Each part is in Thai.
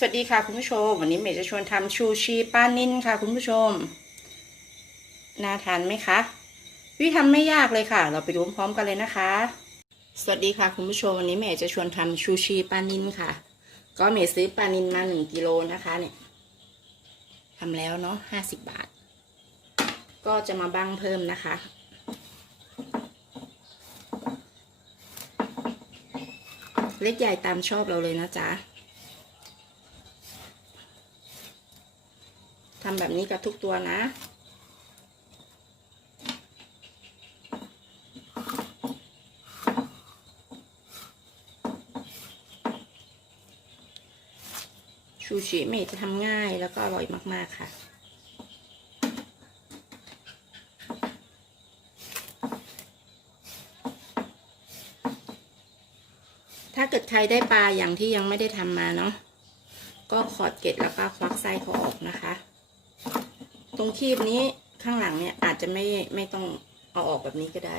สวัสดีค่ะคุณผู้ชม วันนี้เมย์จะชวนทำชูชีปลานินค่ะ คุณผู้ชม น่าทานไหมคะวิธีทำไม่ยากเลยค่ะ เราไปดูพร้อมกันเลยนะคะ สวัสดีค่ะคุณผู้ชมวันนี้เมย์จะชวนทำชูชีปลานินค่ะ ก็เมย์ซื้อปลานินมาหนึ่งกิโลนะคะเนี่ยทำแล้วเนาะห้าสิบบาท ก็จะมาบั้งเพิ่มนะคะเล็กใหญ่ตามชอบเราเลยนะจ๊ะ ทำแบบนี้กับทุกตัวนะ ชูชิเมจะทำง่ายแล้วก็อร่อยมาก ๆ ค่ะ ถ้าเกิดใครได้ปลาอย่างที่ยังไม่ได้ทำมาเนาะก็ขอดเกล็ดแล้วก็ควักไส้เขาออกนะคะ ตรงคีบนี้ข้างหลังเนี่ยอาจจะไม่ไม่ต้องเอาออกแบบนี้ก็ได้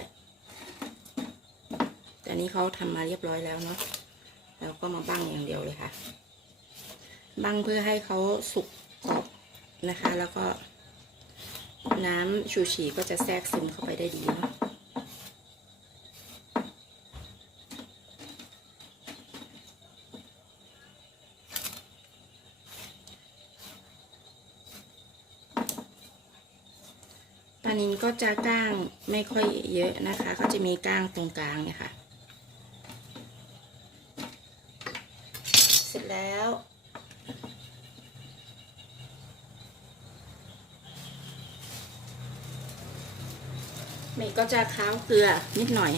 แต่นี้เขาทำมาเรียบร้อยแล้วเนาะแล้วก็มาบั้งอย่างเดียวเลยค่ะ บั้งเพื่อให้เขาสุกกรอบนะคะ แล้วก็น้ำชูชีก็จะแทรกซึมเข้าไปได้ดีเนาะานินก็จะก้างไม่ค่อยเยอะนะคะ ก็จะมีก้างตรงกลางเนี่ยค่ะ เสร็จแล้ว เมย์ก็จะค้าวเกลือนิดหน่อย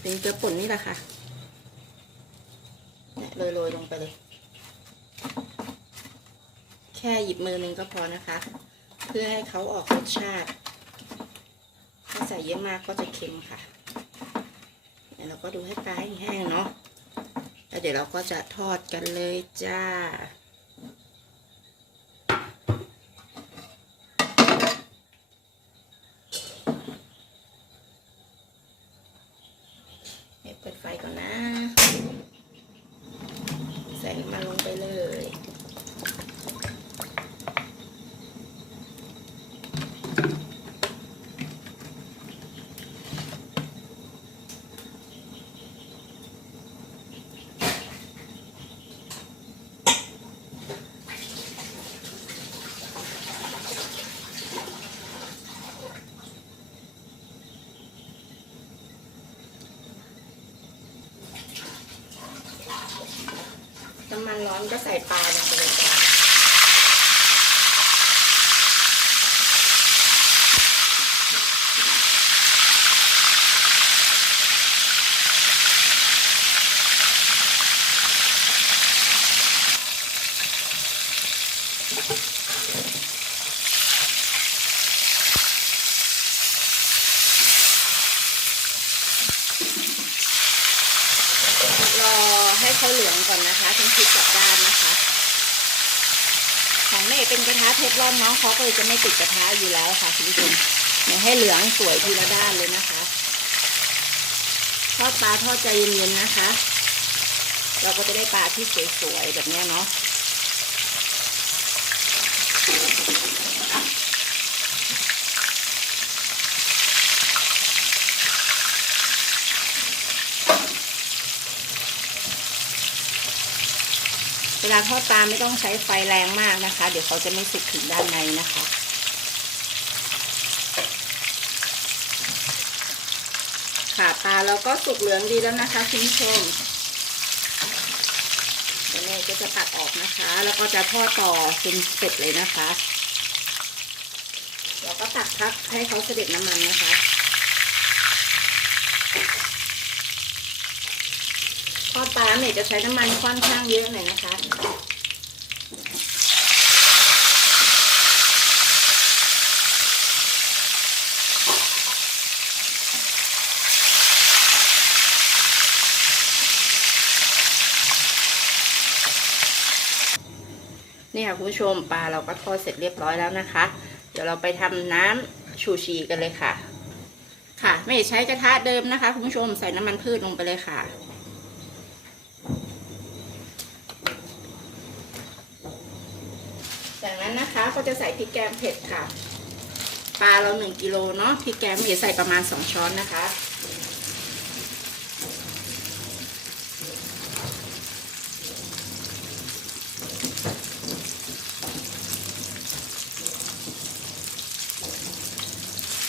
เป็นเกลือป่นนี่แหละค่ะเนี่ยโรยๆลงไปเลย แค่หยิบมือหนึ่งก็พอนะคะ เพื่อให้เขาออกรสชาติ ถ้าใส่เยอะมากก็จะเค็มค่ะเดี๋ยวเราก็ดูให้ปลาแห้งๆเนาะแล้วเดี๋ยวเราก็จะทอดกันเลยจ้า เปิดไฟก่อนนะ ใส่น้ำมันลงไปเลย น้ำมันร้ อนก็ใส่ปลาลงไปเลยจ้า รอให้เขาเหลืองก่อนนะคะทั้งพริกกับด้านนะคะ ของ เป็นกระทะเทฟลอนเนาะเขาก็เลยจะไม่ติดกระทะอยู่แล้วค่ะคุณผู้ชมเนี่ยให้เหลืองสวยทีละด้านเลยนะคะทอดปลาทอดใจเย็นๆนะคะ เราก็จะได้ปลาที่สวยๆแบบเนี้ยเนาะ ลาทอดปลาไม่ต้องใช้ไฟแรงมากนะคะ เดี๋ยวเขาจะไม่สุกถึงด้านในนะคะ ค่ะปลาเราก็สุกเหลืองดีแล้วนะคะคุณผู้ชมเดี๋ยวแม่ก็จะตัดออกนะคะ แล้วก็จะทอดต่อจนเสร็จเลยนะคะเดี๋ยวก็ตักพักให้เขาเสด็จน้ำมันนะคะ อดปลาเมย์จะใช้น้ำมันค่อนข้างเยอะหน่อยนะคะนี่ค่ะคุณผู้ชมปลาเราก็ทอดเสร็จเรียบร้อยแล้วนะคะ เดี๋ยวเราไปทำน้ำชูชีกันเลยค่ะ ค่ะ ไม่ใช้กระทะเดิมนะคะคุณผู้ชมใส่น้ำมันพืชลงไปเลยค่ะ นั้นนะคะ ก็จะใส่พริกแกงเผ็ดค่ะ ปลาเราหนึ่งกิโลเนาะพริกแกงเมย์ใส่ประมาณสองช้อนนะคะ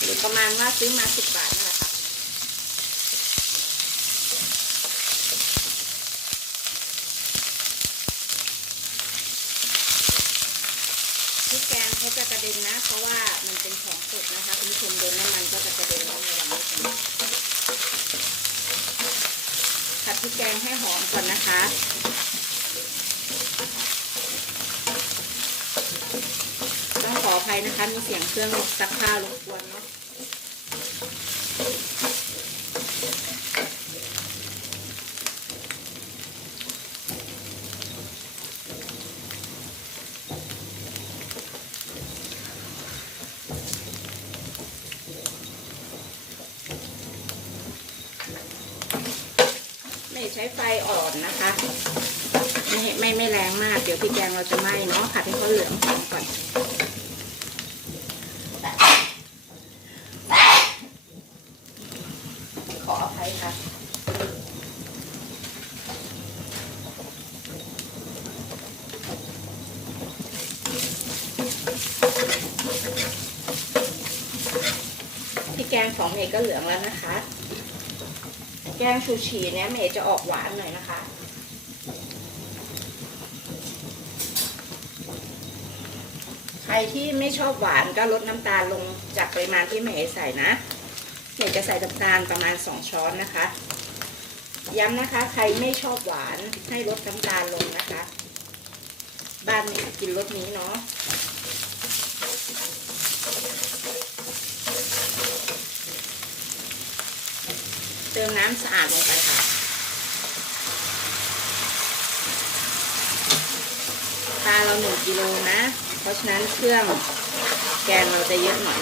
หรือประมาณว่าซื้อมาสิบบาทนั่นแหละค่ะ พริกแกงเขาจะกระ เพราะว่ามันเป็นของสดนะคะคุณผู้ชมโดนน้ำมันก็จะกระเด็นลงในลำนี้ผัดพริกแกงให้หอมก่อนนะคะต้องขออภัยนะคะมีเสียงเครื่องซักผ้ารบกวนเนาะ ไม่ใช้ไฟอ่อนนะคะ ไม่ไม่ไม่แรงมาก เดี๋ยวพริกแกงเราจะไหม้เนาะผัดให้เขาเหลืองหอมก่อนขออภัยค่ะพริกแกงของเมย์ก็เหลืองแล้วนะคะ แกงชูชีเนี่ยเมย์จะออกหวานหน่อยนะคะ ครที่ไม่ชอบหวานก็ลดน้ำตาลลงจากปริมาณที่เมย์ใส่นะเมย์จะใส่น้ำตาลประมาณ 2 ช้อนนะคะ ย้ำนะคะ ใครไม่ชอบหวานให้ลดน้ำตาลลงนะคะ บ้านกินรสนี้เนาะเติมน้ำสะอาดลงไปค่ะปลาเราหนึ่งกิโลนะ เพราะฉะนั้นเครื่องแกงเราจะเยอะหน่อย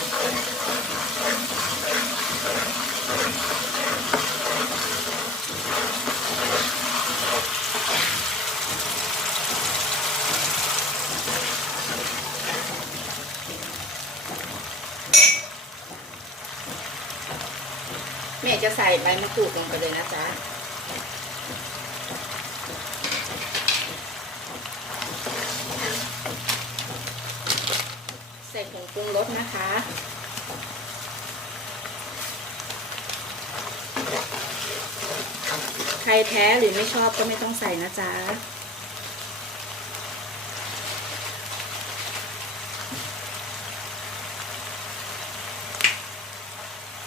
แม่จะใส่ใบมะกรูดลงไปเลยนะจ๊ะ ใส่ผง ปรุงรสนะคะใครแพ้หรือไม่ชอบก็ไม่ต้องใส่นะจ๊ะ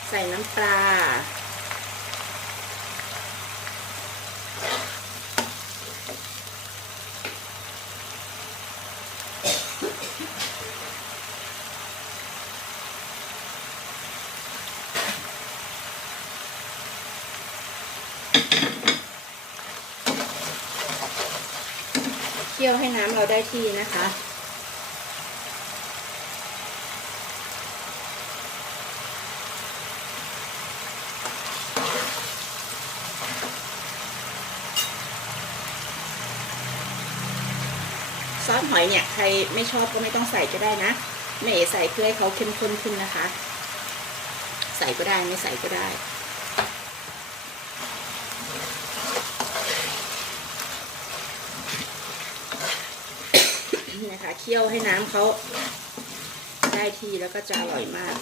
ใส่น้ำปลา เคี่ ยวให้น้ำเราได้ที่นะคะ ซอสหอยเนี่ยใครไม่ชอบก็ไม่ต้องใส่ก็ได้นะแม่ใส่เพื่อให้เขาเข้มข้นขึ้นนะคะ ใส่ก็ได้ไม่ใส่ก็ได้ นะคะ เคี่ยวให้น้ำเขาได้ที่แล้วก็จะอร่อยมาก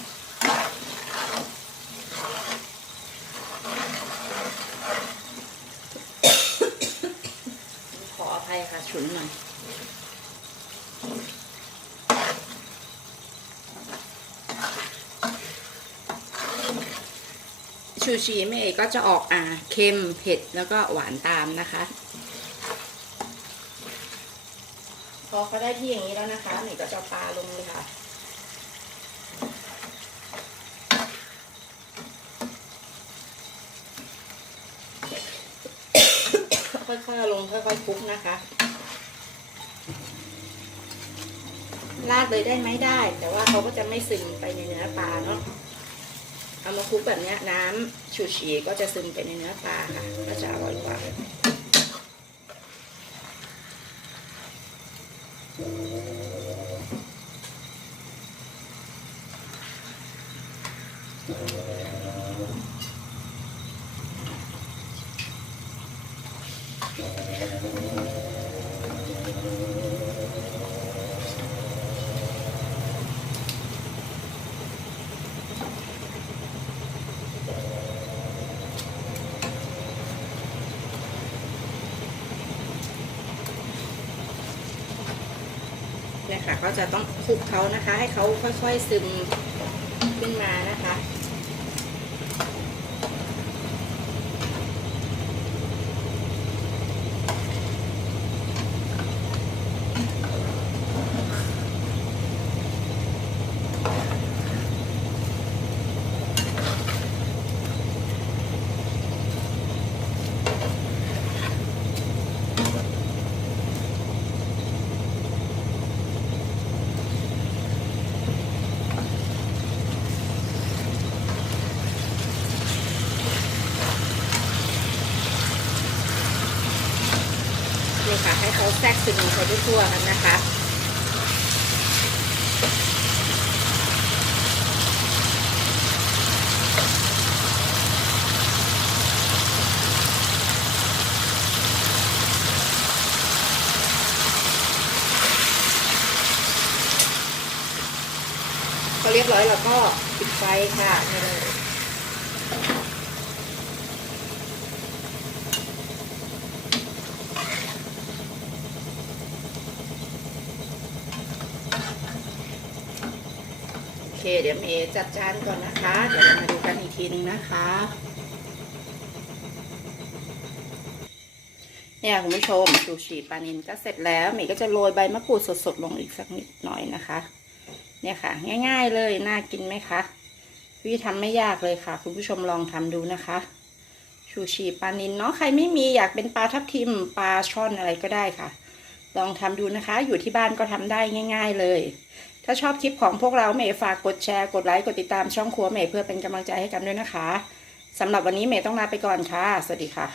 ขออภัยค่ะฉุนหน่อยชูชีแม่เอกก็จะออกอ่าเค็มเผ็ดแล้วก็หวานตามนะคะ พ อเขาได้ที่อย่างนี้แล้วนะคะหนูก็จะปลาลงเลยค่ะ ค่อยๆลงค่อยๆคลุกนะคะราดเลยได้ไหมได้ แต่ว่าเขาก็จะไม่ซึมไปในเนื้อปลาเนาะเอามาคลุกแบบนี้น้ำชูชีก็จะซึมไปในเนื้อปลาค่ะ ก็จะอร่อยกว่า Thank you. เนี่ยค่ะก็จะต้องคลุกเขานะคะ ให้เขาค่อยๆซึมขึ้นมานะคะ นี่ค่ะ ให้เขาแทรกซึมลงไป ทั่วกันนะคะ พอเรียบร้อยแล้วก็ปิดไฟค่ะนี่ เลยโอเคเดี๋ยวเมย์จัดจานก่อนนะคะ เดี๋ยวเรามาดูกันอีกทีนึงนะคะ เนี่ยคุณผู้ชมชูชีปลานินก็เสร็จแล้วเมย์ก็จะโรยใบมะกรูดสดๆลงอีกสักนิดหน่อยนะคะ เนี่ยค่ะ ง่าย ๆเลยน่ากินไหมคะวิธีทำไม่ยากเลยค่ะ คุณผู้ชมลองทำดูนะคะชูชีปลานินเนาะใครไม่มีอยากเป็นปลาทับทิมปลาช่อนอะไรก็ได้ค่ะ ลองทำดูนะคะ อยู่ที่บ้านก็ทำได้ง่าย ๆเลย ถ้าชอบคลิปของพวกเราเมย์ฝากกดแชร์ กดไลค์ กดติดตามช่องครัวเมย์เพื่อเป็นกำลังใจให้กันด้วยนะคะสำหรับวันนี้เมย์ต้องลาไปก่อนค่ะ สวัสดีค่ะ